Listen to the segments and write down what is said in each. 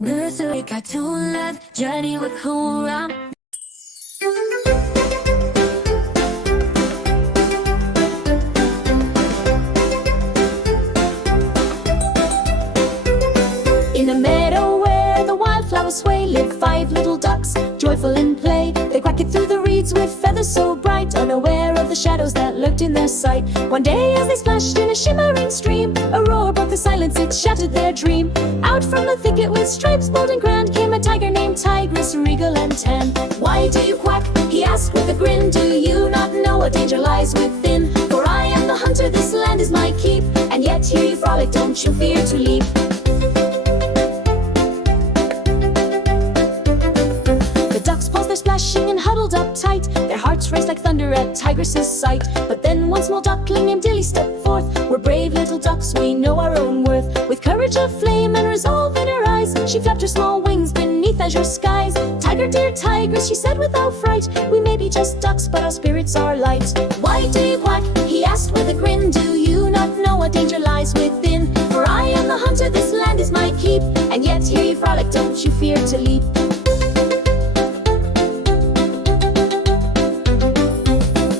Nursery cartoon love, journey with Hoorah. In a meadow where the wildflowers sway live 5 little ducks, joyful in play. They quack it through the reeds with feathers so bright, unaware of the shadows that lurked in their sight. One day as they splashed in a shimmering stream, a roar broke the silence, it shattered their dream. Out from the thicket with stripes bold and grand came a tiger named Tigris, regal and tan. "Why do you quack?" he asked with a grin. "Do you not know what danger lies within? For I am the hunter, this land is my keep, and yet here you frolic, don't you fear to leap." Splashing and huddled up tight, their hearts raced like thunder at Tigris's sight. But then one small duckling named Dilly stepped forth. "We're brave little ducks, we know our own worth." With courage aflame and resolve in her eyes, she flapped her small wings beneath azure skies. "Tiger, dear Tigris," she said without fright, "we may be just ducks, but our spirits are light." "Why do you quack?" he asked with a grin. "Do you not know what danger lies within? For I am the hunter, this land is my keep, and yet here you frolic, don't you fear to leap."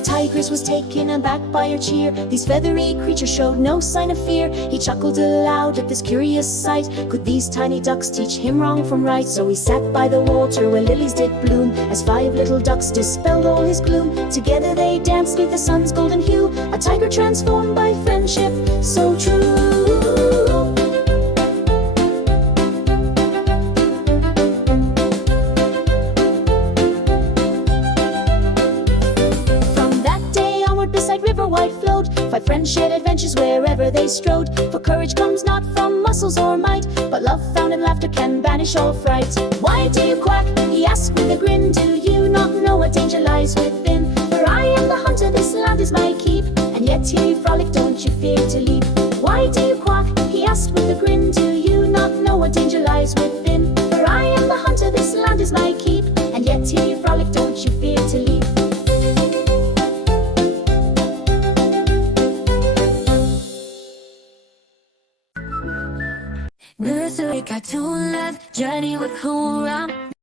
Tigris was taken aback by her cheer. These feathery creatures showed no sign of fear. He chuckled aloud at this curious sight. Could these tiny ducks teach him wrong from right? So he sat by the water where lilies did bloom, as 5 little ducks dispelled all his gloom. Together they danced neath the sun's golden hue, a tiger transformed by friendship so true. Beside river wide flowed, 5 friends shared adventures wherever they strode. For courage comes not from muscles or might, but love found in laughter can banish all fright. "Why do you quack?" he asked with a grin. "Do you not know what danger lies within? For I am the hunter, this land is my keep, and yet here you frolic, don't you fear to leap." "Why do you quack?" he asked with a grin. "Do you not know what danger lies within? For I am the hunter, this land is my keep, and yet here you frolic, don't you fear to leap." Nursery cartoon love, journey with Hoorah.